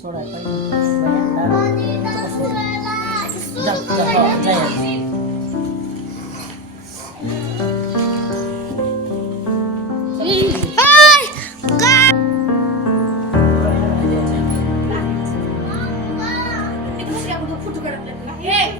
Soda કરી જાય Hey!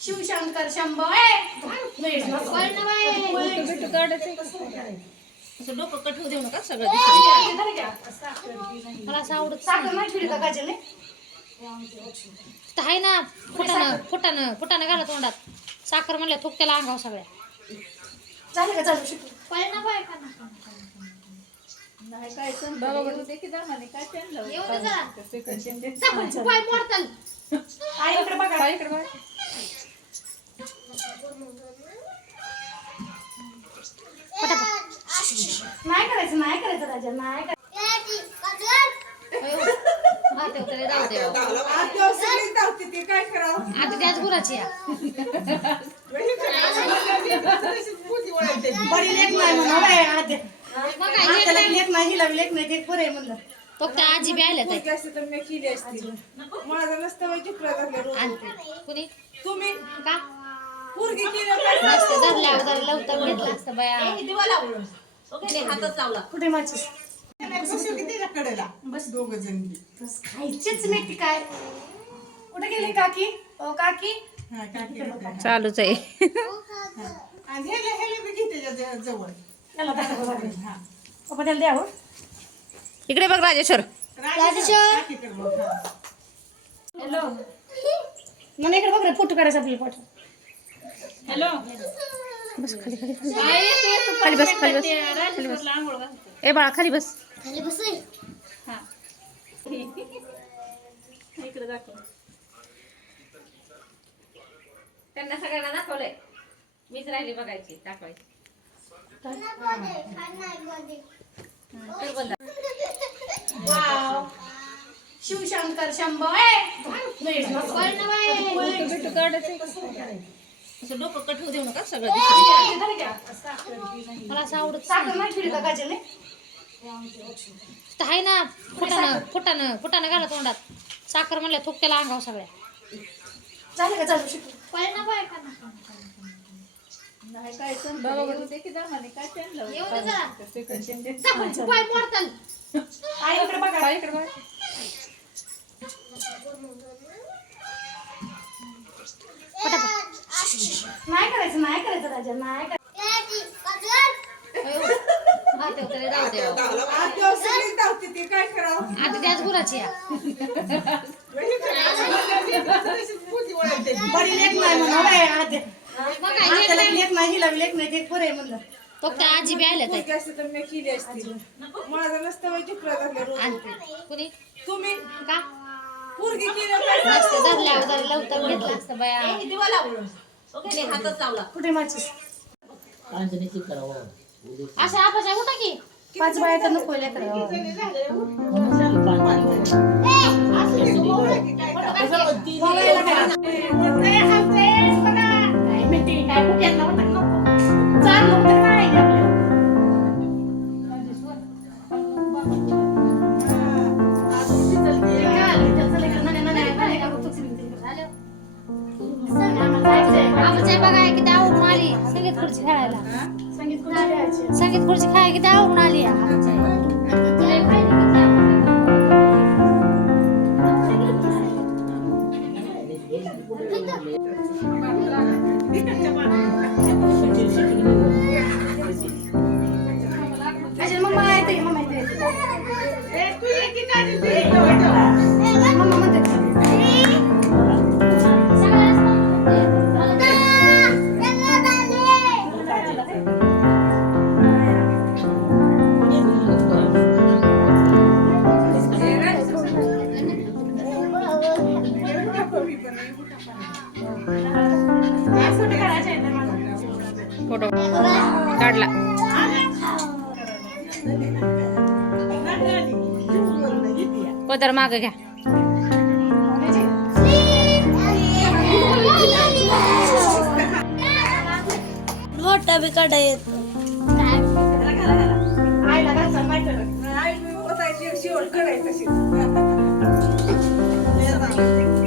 Shivshankar Shambho पण ना बाई. असं डोकं कट होऊ देऊ नका सगळं मला असं आवडत. आहे ना फुटानं फुटानं फुटानं घाला तोंडात. साखर म्हणल्या थुकत्याला अंगाव सगळ्या. झालं का चालू शिकू पण बाय का ना येऊ दे जरा. जा, पाय मोडताल. आई इकडे बघा नाही करायचं नाही करायचं राजा नाही करायचं. हा, ते उतरे जाऊ दे बाबा. आता त्याच गुराची आहे. बडी लेख नाही म्हणा बाई, आद्या. नाही. लेख नाही हिला लेख नाही ते बरं आहे म्हणलं. फक्त आजी बी आल्या ताई. रोज. आणते. कुणी? तुम्ही? का? पोरगी केलं? नसतं लवकर घेतलं असतं बाया. हातच लावला. कुठे माझी? बसू की तिच्या कडेला. बस. दोघ जण. बस खायचीच नाही ती काय. कुठे गेली काकी? ओ काकी? हा. चालूच आहे. आणि जवळ. त्याला दाखवा लागेल हा. पप्पा त्याला द्या हो. इकडे बघ राजेश्वर. राजेश्वर. बघ, हा. हॅलो. मला इकडे बघ रे फोटो काढायचा आपल्याला पाठव. हॅलो. बस खाली खाली खाली. खाली बस खाली बस खाली बस. ए बाळा खाली बस. खाली बस रे. इकडे दाखव. त्यांना सगळ्यांना दाखवलंय. मीच राहिली बघायची दाखवायची. शिवशंकर. असं डोकं कट होऊ देऊ नका सगळं. मला असं आवडत आहे ना फुटानं फुटानं फुटानं घाला तोंडात. साखर म्हणल्या थुकत्याला अंगाव सगळ्या. झालं का चालू शिकू. पण ना बाय का ना येऊ दे जरा. जा, पाय मोडताल. आई इकडे बघा. इकडे बघ. नाही करायचं नाही करायचं राजा नाही करायचं. अयो. हा, ते उतरे जाऊ दे बाबा. आज दिवस सगळी धावते ती काय करावं? आता त्याच गुराची लेख नाही म्हणा बाई, आद्या. आत्याला नाही. लेख नाही हिला लेख नाही ते बरं आहे म्हणलं. फक्त आजी बी आल्या ताई. असते तर मी केली असती. माझं नसतं वय चित्र धरले रोज. आणते. कुणी? तुम्ही? का? पोरगी केलं काय? नसतं धरल्यावर जरा लवकर घेतलं असतं बाया. हातच लावला. कुठे माझी कांचनीची करावं. उद्या असं आपण उठा की पाच बाया तर नको लेकरं. खुर्ची खेळायला. संगीत खुर्ची खेळायची. संगीत खुर्ची खेळायला किती आली मम्मा येते, मम्मा येते. फोटो काढला. कोतर माग घ्या. मोठा बी काढा येत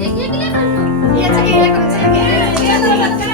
एक एक